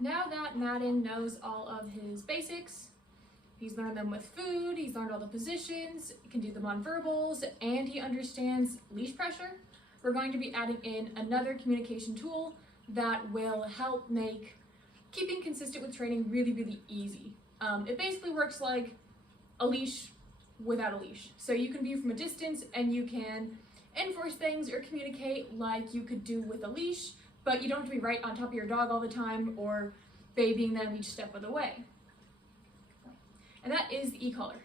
now that Madden knows all of his basics, he's learned them with food, he's learned all the positions, he can do them on verbals, and he understands leash pressure, we're going to be adding in another communication tool that will help make keeping consistent with training really, really easy. It basically works like a leash without a leash. So you can view from a distance and you can enforce things or communicate like you could do with a leash, but you don't have to be right on top of your dog all the time or babying them each step of the way. And that is the e-collar.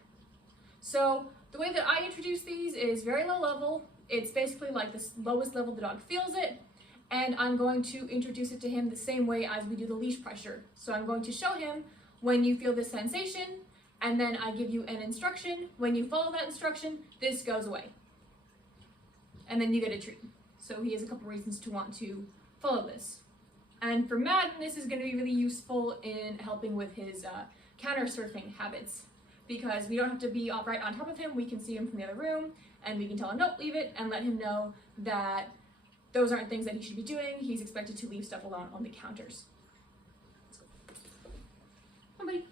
So the way that I introduce these is very low level. It's basically like the lowest level the dog feels it, and I'm going to introduce it to him the same way as we do the leash pressure. So I'm going to show him when you feel this sensation, and then I give you an instruction. When you follow that instruction, this goes away. And then you get a treat. So he has a couple reasons to want to follow this. And for Madden, this is going to be really useful in helping with his counter surfing habits, because we don't have to be right on top of him. We can see him from the other room, and we can tell him, nope, leave it, and let him know that those aren't things that he should be doing. He's expected to leave stuff alone on the counters. Come on, buddy.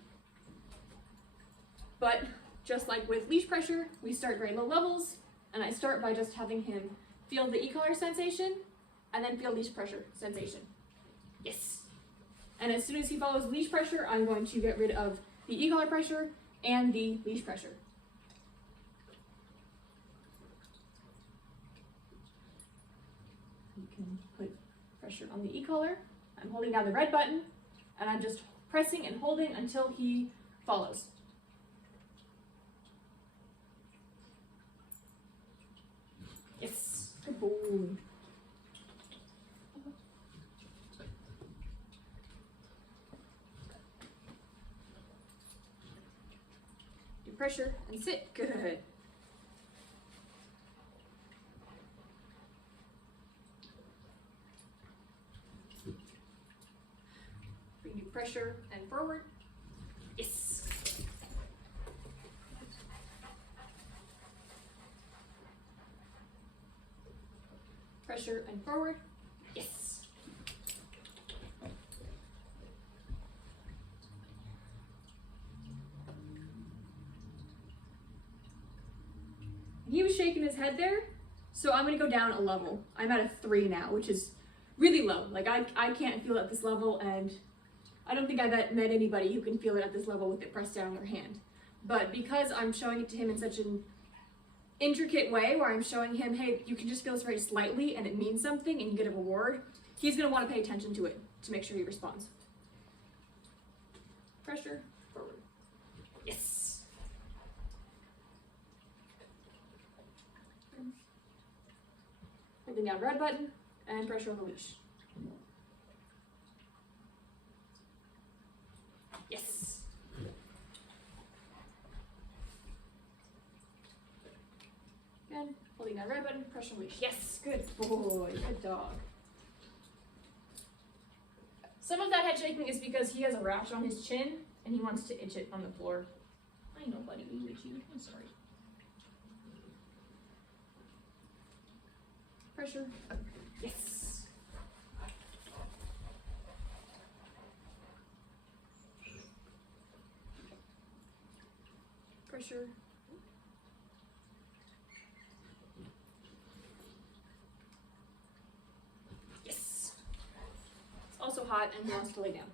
But just like with leash pressure, we start very low levels, and I start by just having him feel the e-collar sensation, and then feel leash pressure sensation. Yes. And as soon as he follows leash pressure, I'm going to get rid of the e-collar pressure and the leash pressure. You can put pressure on the e-collar. I'm holding down the red button, and I'm just pressing and holding until he follows. Yes, good boy. Do pressure and sit, good. Bring your pressure and forward. Yes. Pressure and forward. Yes. He was shaking his head there, so I'm gonna go down a level. I'm at a 3 now, which is really low. Like I can't feel it at this level, and I don't think I've met anybody who can feel it at this level with it pressed down on their hand. But because I'm showing it to him in such an intricate way where I'm showing him, hey, you can just feel this very slightly and it means something and you get a reward, he's gonna wanna pay attention to it to make sure he responds. Pressure, forward. Yes. Holding down red button and pressure on the leash. Yes. Again, holding down red button, pressure on leash. Yes, good boy, good dog. Some of that head shaking is because he has a rash on his chin and he wants to itch it on the floor. I know, buddy, we itch you. I'm sorry. Pressure. Yes. Pressure. Yes. It's also hot and he wants to lay down.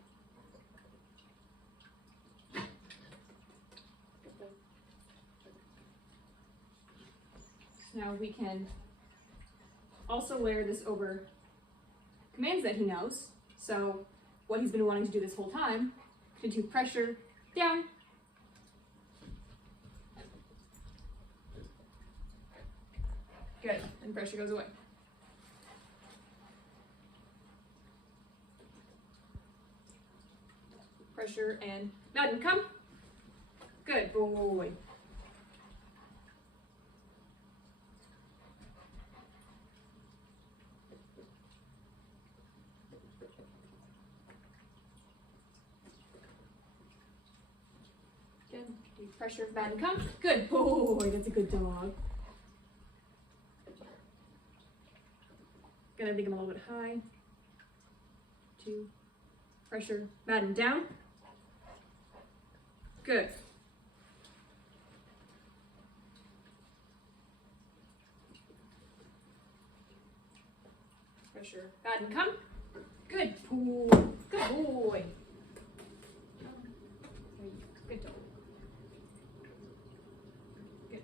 So now we can also layer this over commands that he knows. So what he's been wanting to do this whole time, to do pressure down, good, and pressure goes away. Pressure and Madden, come. Good boy. Good. Do pressure, Madden, come. Good boy. That's a good dog. Gonna make him a little bit high. 2, Pressure, Madden down. Good. Pressure, Madden come. Good boy. Good boy. Good dog. Good.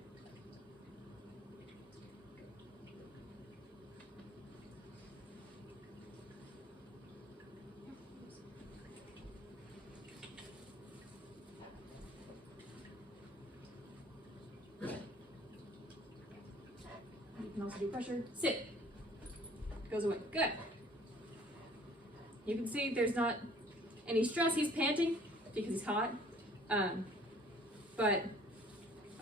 You can also do pressure. Sit. Goes away. Good. You can see there's not any stress. He's panting because he's hot. But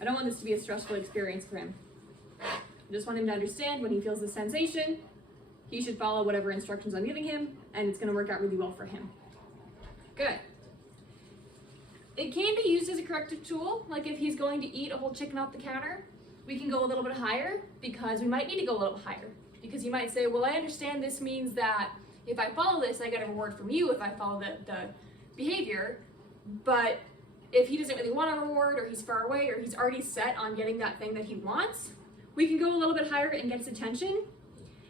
I don't want this to be a stressful experience for him. I just want him to understand when he feels the sensation, he should follow whatever instructions I'm giving him, and it's going to work out really well for him. Good. It can be used as a corrective tool, like if he's going to eat a whole chicken off the counter, we can go a little bit higher because we might need to go a little higher. Because you might say, well, I understand this means that if I follow this, I get a reward from you if I follow the behavior, but if he doesn't really want a reward, or he's far away, or he's already set on getting that thing that he wants, we can go a little bit higher and get his attention.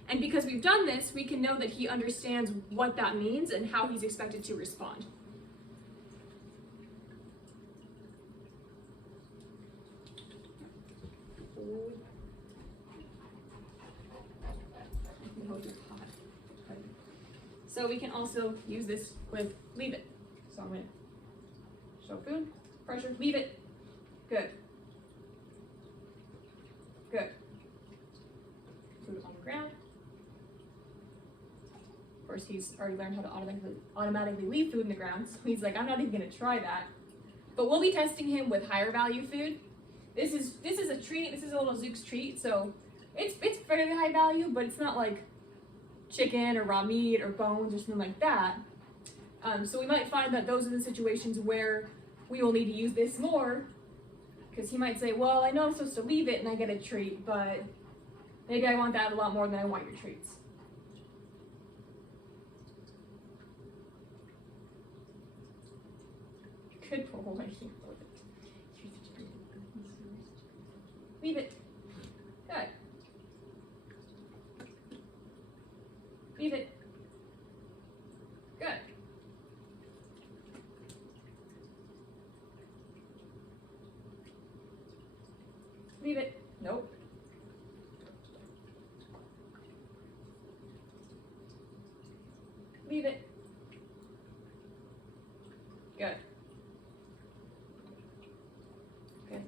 And because we've done this, we can know that he understands what that means and how he's expected to respond. So we can also use this with leave it. So I'm going to show food, pressure, leave it. Good. Good. Food on the ground. Of course, he's already learned how to automatically leave food in the ground, so he's like, I'm not even going to try that. But we'll be testing him with higher value food. This is a treat. This is a little Zook's treat, so it's fairly high value, but it's not like chicken or raw meat or bones or something like that. So we might find that those are the situations where we will need to use this more, because he might say, well, I know I'm supposed to leave it and I get a treat, but maybe I want that a lot more than I want your treats. Good boy. Leave it. Good. Leave it. Good. Leave it. Nope. Leave it. Good. Good.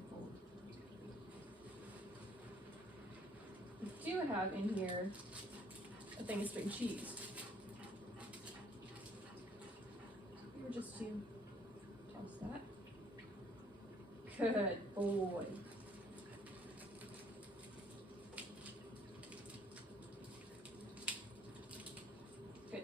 We do have in here a thing of string cheese. We're just to toss that. Good boy. Good.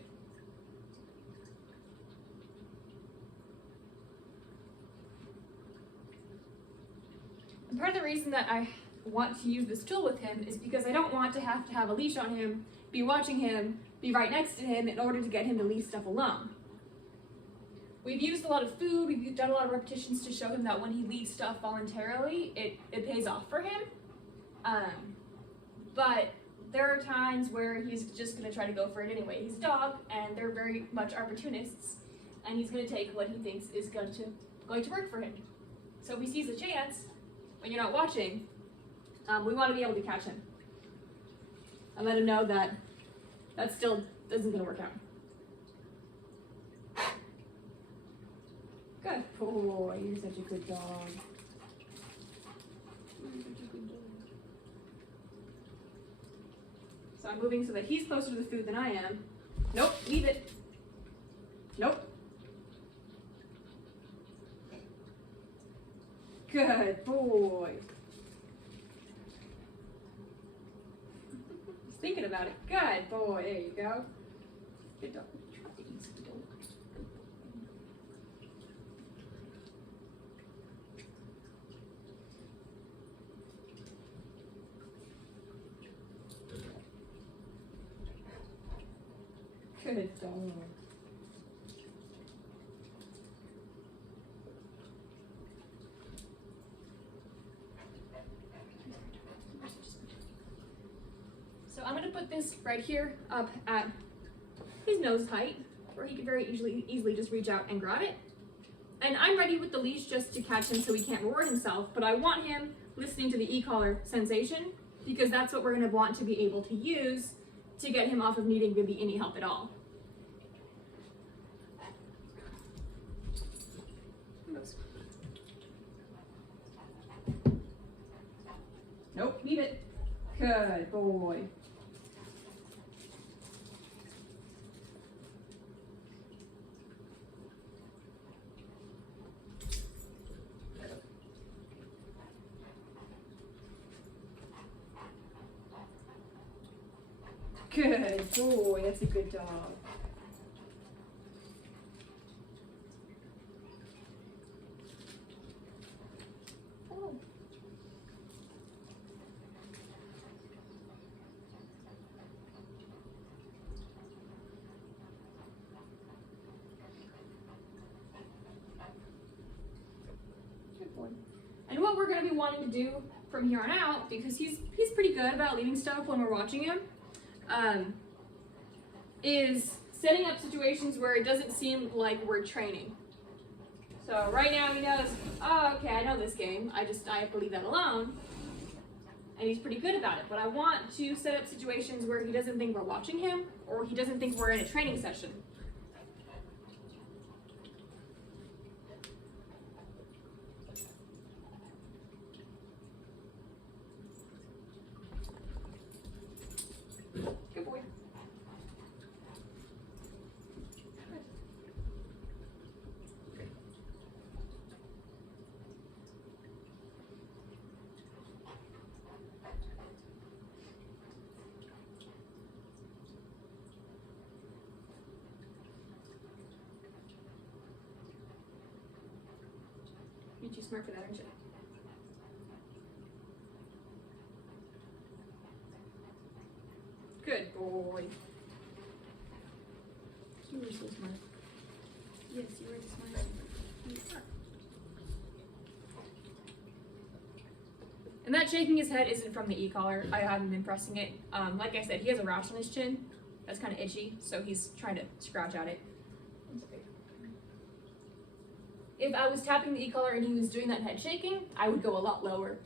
And part of the reason that I want to use this tool with him is because I don't want to have a leash on him, be watching him, be right next to him in order to get him to leave stuff alone. We've used a lot of food, we've done a lot of repetitions to show him that when he leaves stuff voluntarily, it pays off for him. But there are times where he's just going to try to go for it anyway. He's a dog, and they're very much opportunists, and he's going to take what he thinks is going to work for him. So if he sees a chance, when you're not watching, we want to be able to catch him and let him know that that still isn't going to work out. Good boy, you're such a good dog. So I'm moving so that he's closer to the food than I am. Nope, leave it. Nope. Good boy. He's thinking about it. Good boy, there you go. Good dog. Good dog. right here up at his nose height, where he can very easily just reach out and grab it. And I'm ready with the leash just to catch him so he can't reward himself, but I want him listening to the e-collar sensation because that's what we're going to want to be able to use to get him off of needing really any help at all. Nope, leave it. Good boy. Good boy, that's a good dog. Oh. Good boy. And what we're going to be wanting to do from here on out, because he's pretty good about leaving stuff when we're watching him, is setting up situations where it doesn't seem like we're training. So right now he knows, oh, okay, I know this game. I have to leave that alone. And he's pretty good about it. But I want to set up situations where he doesn't think we're watching him or he doesn't think we're in a training session. Good boy. You're too smart for that, aren't you? Good boy. You were so smart. Yes, you were smart. You are. And that shaking his head isn't from the e-collar. I haven't been pressing it. Like I said, he has a rash on his chin. That's kind of itchy, so he's trying to scratch at it. If I was tapping the e-collar and he was doing that head shaking, I would go a lot lower.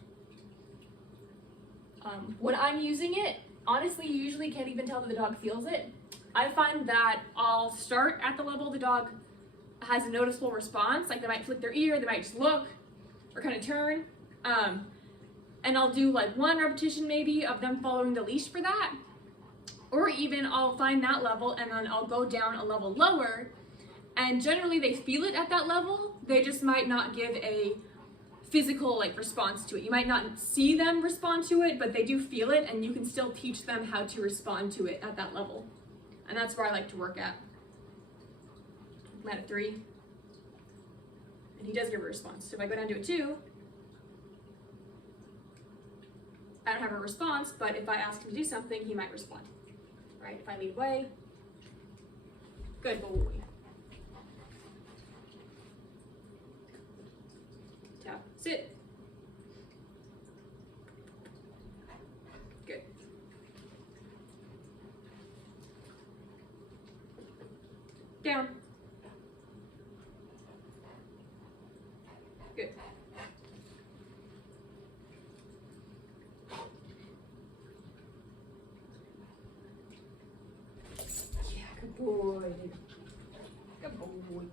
When I'm using it, honestly, you usually can't even tell that the dog feels it. I find that I'll start at the level the dog has a noticeable response, like they might flick their ear, they might just look, or kind of turn. And I'll do like 1 repetition maybe of them following the leash for that. Or even I'll find that level and then I'll go down a level lower. And generally they feel it at that level, they just might not give a physical response to it. You might not see them respond to it, but they do feel it and you can still teach them how to respond to it at that level. And that's where I like to work at. I'm at a 3. And he does give a response. So if I go down to a 2, I don't have a response, but if I ask him to do something, he might respond. Right? If I lead away, good boy. Tap, sit. Good. Down. Good. Yeah, good boy. Good boy.